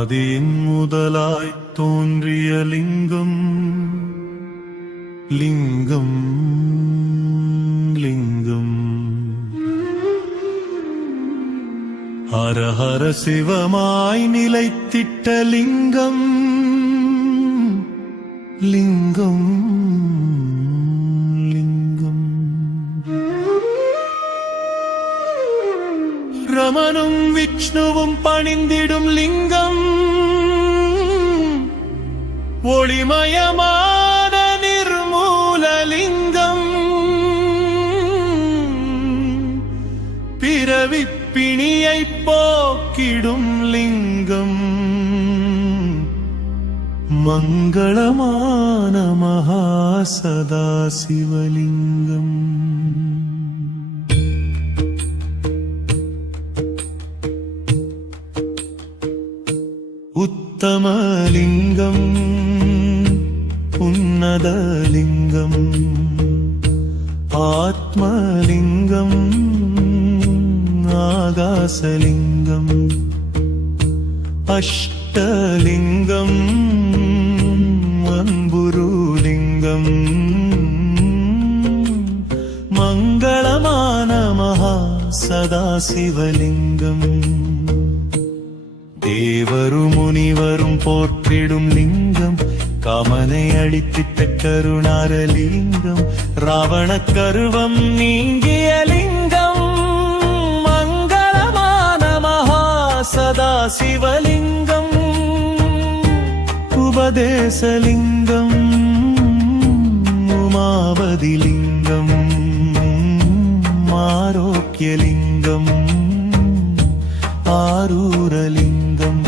ஆதியின் முதலாய் தோன்றிய லிங்கம் லிங்கம் லிங்கம் ஹரஹர சிவமாய் நிலைத்திட்ட லிங்கம் லிங்கம் லிங்கம் ரமனும் விஷ்ணுவும் பணிந்திடும் லிங்கம் ஒளிமயமான நிர்மூல லிங்கம் பிறவிப்பிணியை போக்கிடும் லிங்கம் மங்களமான மகா சதாசிவலிங்கம் உத்தமலிங்கம் உன்னதலிங்கம் ஆத்மலிங்கம் ஆகாசலிங்கம் அஷ்டலிங்கம் அன்புருலிங்கம் மங்களமான மகா சதாசிவலிங்கம் தேவரும் முனிவரும் போற்றிடும் லிங்கம் காமனை அழித்திட்ட கருணாரலிங்கம் ராவண கருவம் நீங்கிய லிங்கம் மங்களமான மகா சதாசிவலிங்கம் உபதேசலிங்கம் உமாவதிலிங்கம் ஆரோக்கியலிங்கம் ஆரூரலிங்கம்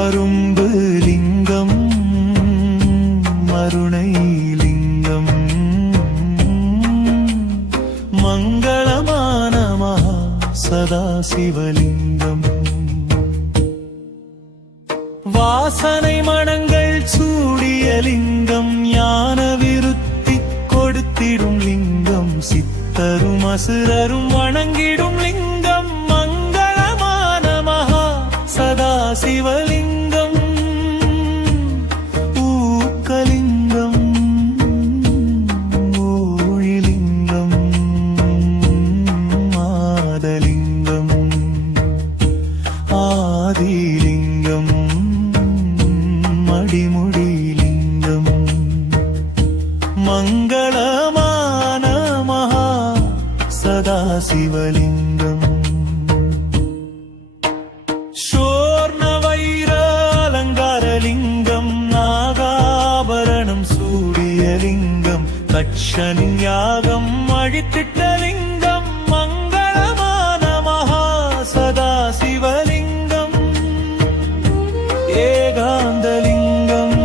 அரும்பு லிங்கம் மருணைலிங்கம் மங்களமான மகா சதாசிவலிங்கம் வாசனை மணங்கள் சூடிய லிங்கம் ஞான விருத்தி கொடுத்திடும் லிங்கம் சித்தரும் அசுரரும் வணங்கிடும் லிங்கம் மங்களமான மகா சதாசிவலிங்கம் ஊக்கலிங்கம் ஊழிலிங்கம் மாதலிங்கம் ஆதிலிங்கம் மடிமுடிலிங்கம் மங்களமான மகா சதாசிவலிங்கம் ஷோர்ணவைர அலங்காரலிங்கம் நாகாபரணம் சூடியலிங்கம் தட்சனின் யாகம் அழித்திட்ட லிங்கம் மங்களமான மகா சதாசிவலிங்கம் ஏகாந்தலிங்கம்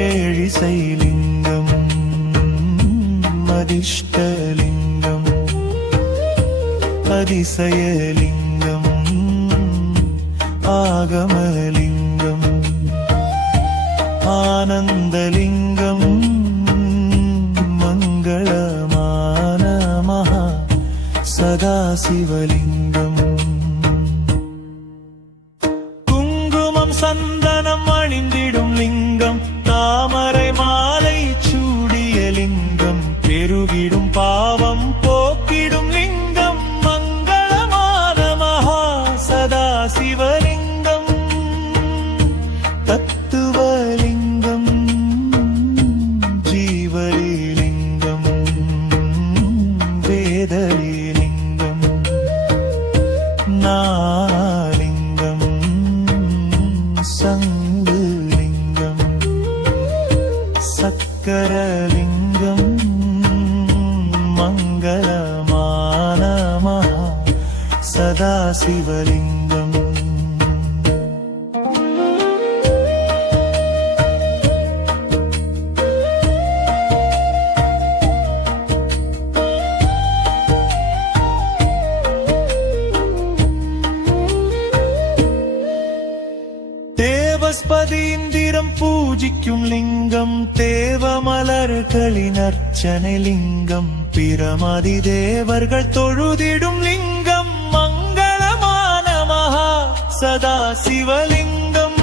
ஏழிசைலிங்கம் அதிஷ்டலிங்கம் அதிசயலிங்கம் ஆகமலிங்கம் ஆனந்தலிங்கம் மங்களமான மகா சதாசிவலிங்கம் குங்குமம் சந்தனம் அணிந்திடும் லிங்கம் தாமரை மாலை சூடிய லிங்கம் பெருகிடும் பாவம் போக்கிடும் லிங்கம் மங்களமான மகா சதாசிவலிங்கம் தத்துவலிங்கம் ஜீவலிங்கம் வேதலிங்கம் நாலிங்கம் சங்குலிங்கம் சக்கரலிங்கம் மங்களமான மகா சதாசிவலிங்கம் தேவஸ்பதி இந்திரம் பூஜிக்கும் லிங்கம் தேவமலர்களின் அர்ச்சனை லிங்கம் பிரமதி தேவர்கள் தொழுதிடும் லிங்கம் மங்களமான மகா சதா சிவலிங்கம்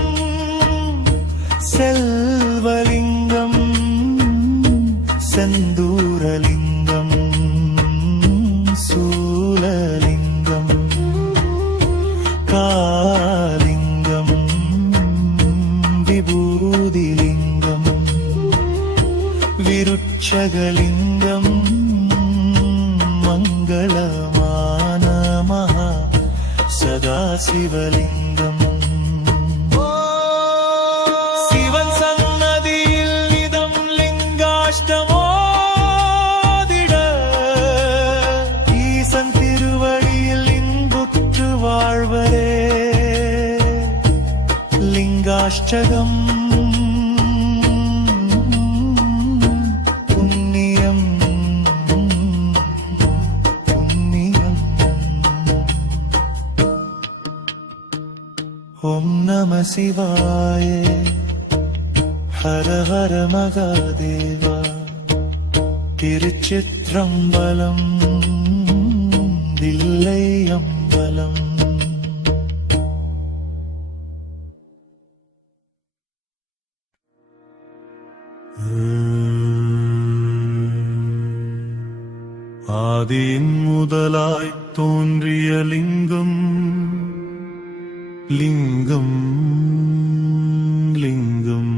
செல்வலிங்கம் செந்தூரலிங்கம் சூலலிங்கம் காலிங்கம் விபூதிலிங்கம் விருட்சகலிங்கம் மங்களமான மகா சதா சிவலிங்கம் சிவன் சன்னதியில் இதம் லிங்காஷ்டமோதிட ஈசன் திருவடியில் இன்புற்று வாழ்வரே லிங்காஷ்டகம் புண்ணியம் புண்ணியம் ஓம் நம சிவாய ஹர ஹர மகாதேவா திருச்சிற்றம்பலம் தில்லை அம்பலம் ஆதியின் முதலாய் தோன்றிய லிங்கம் லிங்கம் லிங்கம்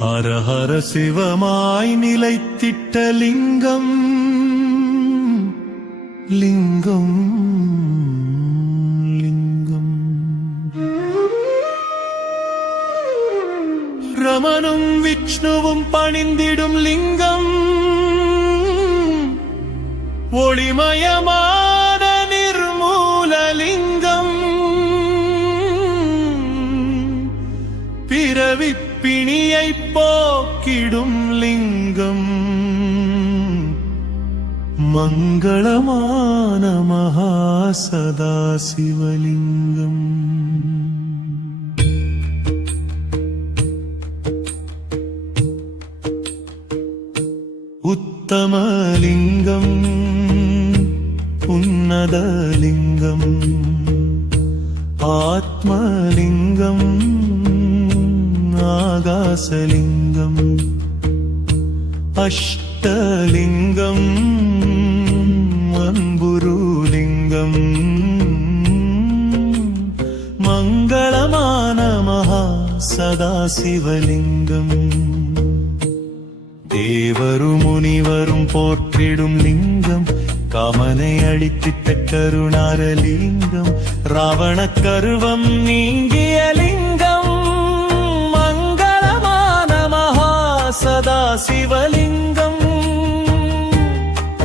ஹர ஹர சிவமாய் நிலைத்திட்ட லிங்கம் லிங்கம் லிங்கம் ரமனும் விஷ்ணுவும் பணிந்திடும் லிங்கம் ஒளிமயமான நிர்மூலலிங்கம் பிறவிப்பிணியை போக்கிடும் லிங்கம் மங்களமான மகா சதா சிவலிங்கம் உத்தமலிங்கம் உன்னதலிங்கம் ஆத்மலிங்கம் ஆகாசலிங்கம் அஷ்டலிங்கம் அன்புருலிங்கம் மங்களமான மகா சதா சிவலிங்கம் தேவரும் முனிவரும் போற்றிடும் லிங்கம் காமனை அழித்திட்ட கருணாரலிங்கம் ராவண கருவம் நீங்கிய லிங்கம் மங்களமான மகா சதா சிவலிங்கம்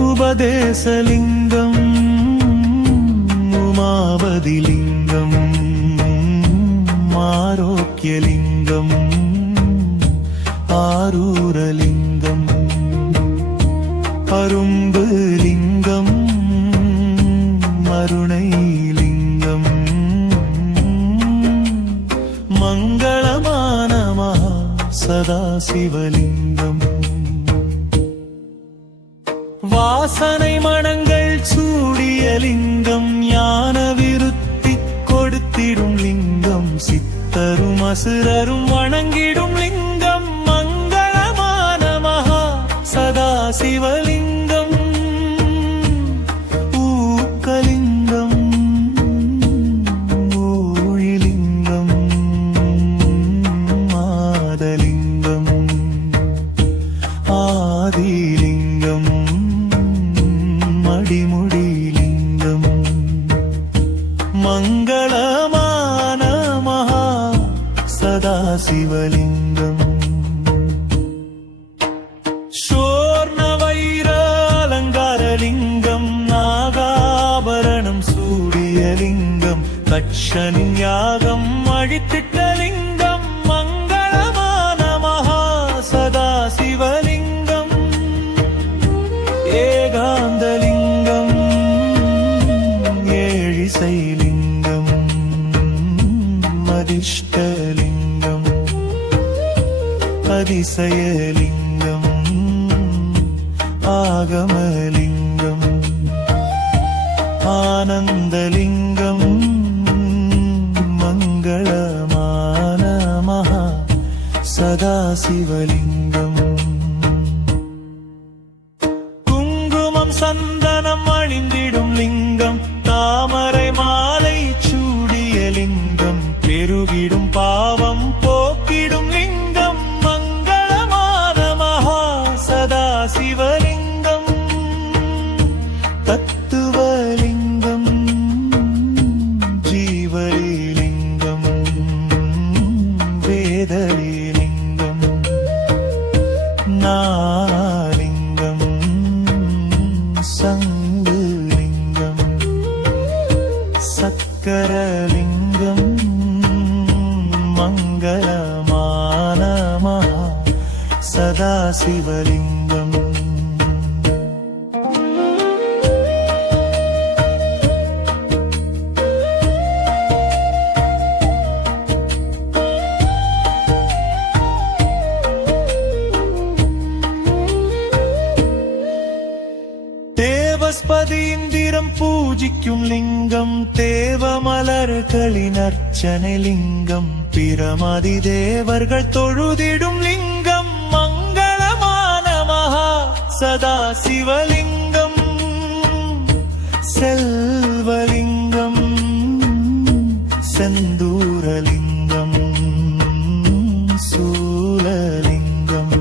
உபதேசலிங்கம் உமாவதிலிங்கம் ஆரோக்கியலிங்கம் ஆரூரலிங்கம் அரும்பு லிங்கம் மருணைலிங்கம் மங்களமான மகா சதா சிவலிங்கம் வாசனை மணங்கள் சூடிய லிங்கம் ஞான விருத்தி கொடுத்திடும் லிங்கம் சித்தரும் அசுரரும் வணங்கிடும் லிங்கம் மங்களமான மகா சதா சிவலிங்கம் ஊக்கலிங்கம் ஊழிலிங்கம் மாதலிங்கம் ஆதிலிங்கம் மடிமுடிலிங்கம் மங்களமான மகா சதா சிவலிங்கம் ஷோர்ணவைர அலங்காரலிங்கம் நாகாபரணம் சூடிய லிங்கம் தட்சனின் யாகம் அழித்திட்ட லிங்கம் மங்களமான மகா சதா சிவலிங்கம் ஏகாந்தலிங்கம் ஏழிசைலிங்கம் அதிஷ்டலிங்கம் அதிசயலிங்கம் ஆகமலிங்கம் ஆனந்த சிவலிங்கம் தத்துவலிங்கம் ஜீவலிங்கம் வேதலிங்கம் நாலிங்கம் சங்குலிங்கம் சக்கரலிங்கம் மங்களமான மகா சதாசிவலிங்கம் தேவஸ்பதி இந்திரம் பூஜிக்கும் லிங்கம் தேவமலர்களின் அர்ச்சனை லிங்கம் பிரமதி தேவர்கள் தொழுதிடும் லிங்கம் மங்களமான மகா சதாசிவலிங்கம் செல்வலிங்கம் செந்தூரலிங்கம் சூலலிங்கம்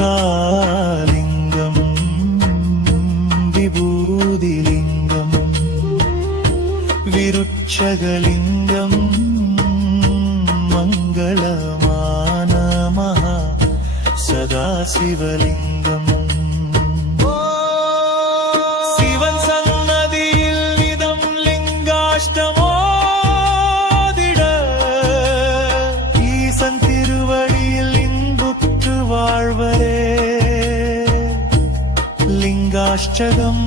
காலிங்கம் விபூதிலிங்கம் விருட்சகலிங்கம் மங்களமான மகா சதாசிவலிங்கம் சிவன் சன்னதியில் நிதம் லிங்காஷ்டமோதிட ஈசன் திருவடியில் இன்புற்று வாழ்வரே லிங்காஷ்டகம்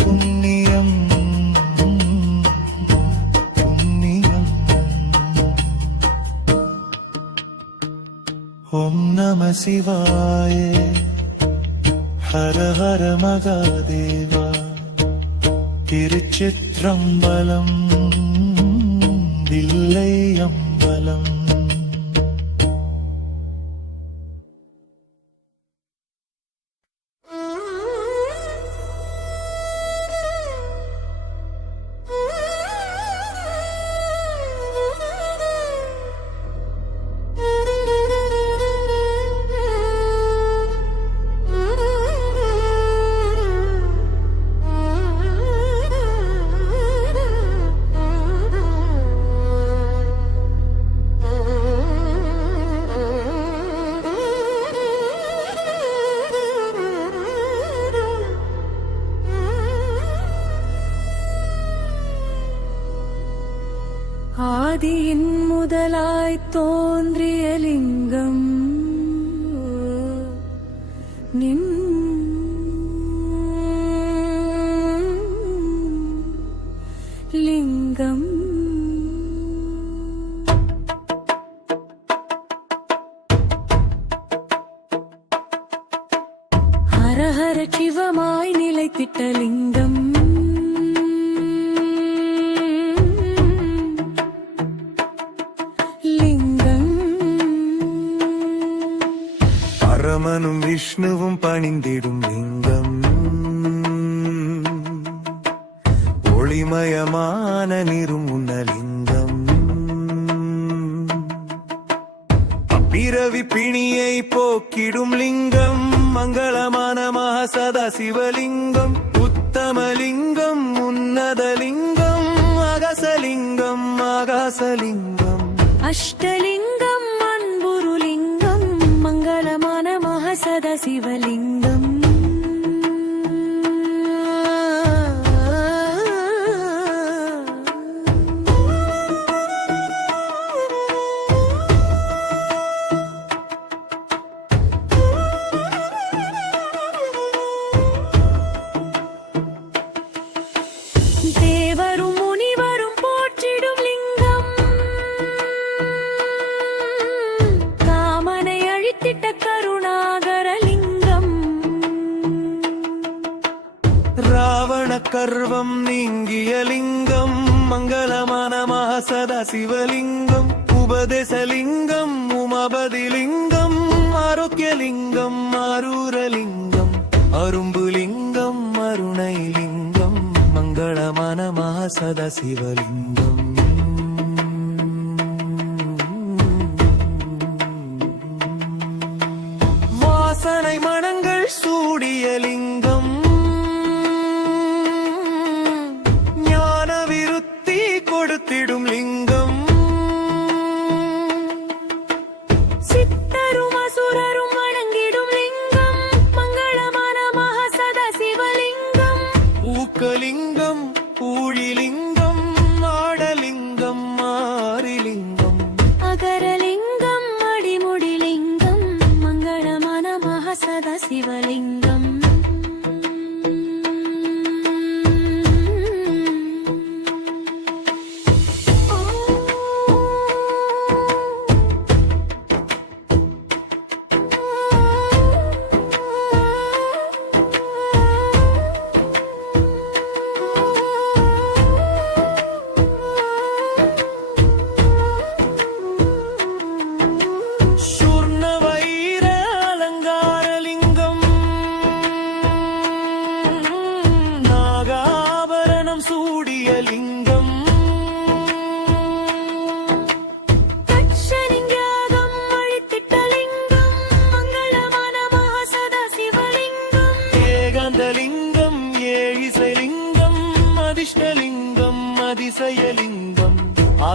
புண்ணியம் புண்ணியம் ஓம் நம சிவாய ஹர ஹர மகாதேவா திருச்சிற்றம்பலம் தில்லை அம்பலம் ஆதியின் முதலாய் தோன்றிய லிங்கம் நின் லிங்கம் ஹர ஹர சிவமாய் நிலைத்திட்ட லிங்கம் பரமனும் விஷ்ணுவும் பணிந்திடும் லிங்கம் ஒளிமயமான நிறுமுன்ன லிங்கம் பிறவி பிணியை போக்கிடும் லிங்கம் மங்களமான மகா சதாசிவலிங்கம் உத்தமலிங்கம் உன்னதலிங்கம் அகசலிங்கம் ஆகாசலிங்கம் அஷ்டலிங்கம் அன்புருலிங்கம் மங்களமான மகா சதாசிவலிங்கம் தேவரும் முனிவரும் போற்றிடும் லிங்கம் காமனை அழித்திட்ட கருணாகரலிங்கம் ராவண கர்வம் நீங்கிய லிங்கம் மங்களமான மகா சதாசிவலிங்கம் உபதேசலிங்கம் உமாபதிலிங்கம் ஆரோக்கியலிங்கம் ஆரூரலிங்கம் அரும்புலிங்கம் அருணைலிங்கம் மங்களமான மகா சதாசிவலிங்கம்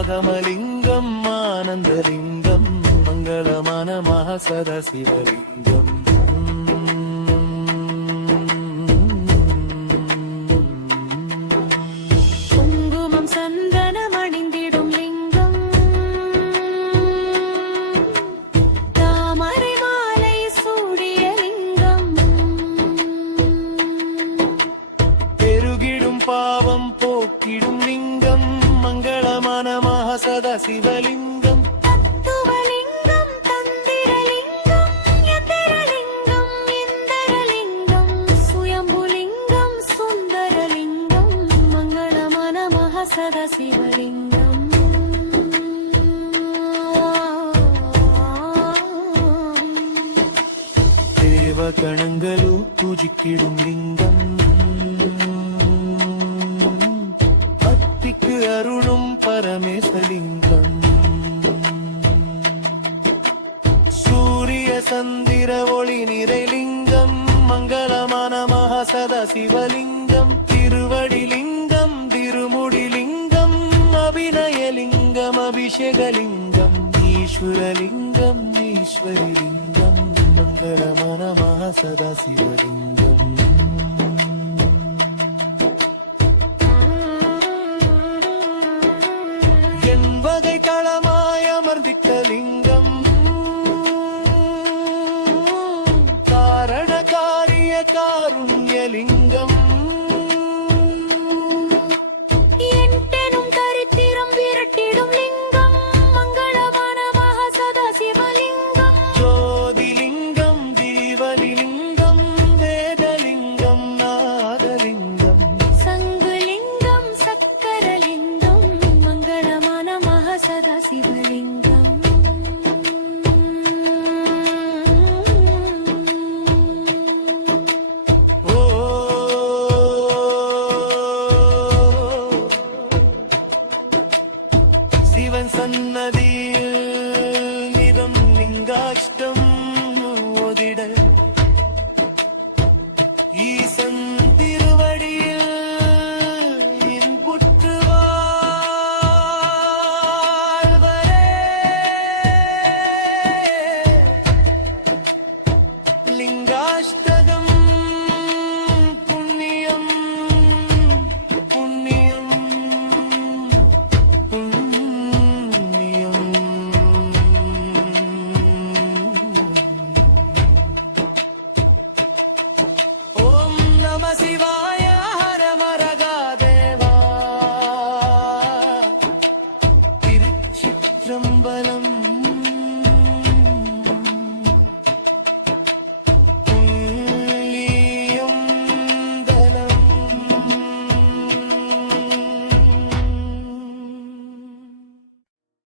ஆகமலிங்கம் ஆனந்தலிங்கம் மங்களமான மகாசதா சிவலிங்கம் குங்குமம் சந்தனம் அணிந்திடும் லிங்கம் தாமரை மாலை சூடிய லிங்கம் பெருகிடும் பாவம் போக்கிடும் லிங்கம் மங்களமான மகாசதா சிவலிங்கம் தத்துவலிங்கம் தந்திரலிங்கம் யந்திரலிங்கம் இந்திரலிங்கம் சுயம்புலிங்கம் சுந்தரலிங்கம் மங்களமான மகாசதா சிவலிங்கம் தேவகணங்களு பூஜிக்கிடும் லிங்கம் பக்திக்கு அருளும் பரமேசலிங்கம் சூரிய சந்திர ஒளி நிறைலிங்கம் மங்களமான மகாசதா சிவலிங்கம் திருவடிலிங்கம் திருமுடிலிங்கம் அபிநயலிங்கம் அபிஷேகலிங்கம் ஈஸ்வரலிங்கம் ஈஸ்வரிலிங்கம் மங்களமான மகாசதா சிவலிங்கம் என்பதை களமாய் அமர்ந்திட்ட லிங்கம் காரண காரிய காருண்ய லிங்கம்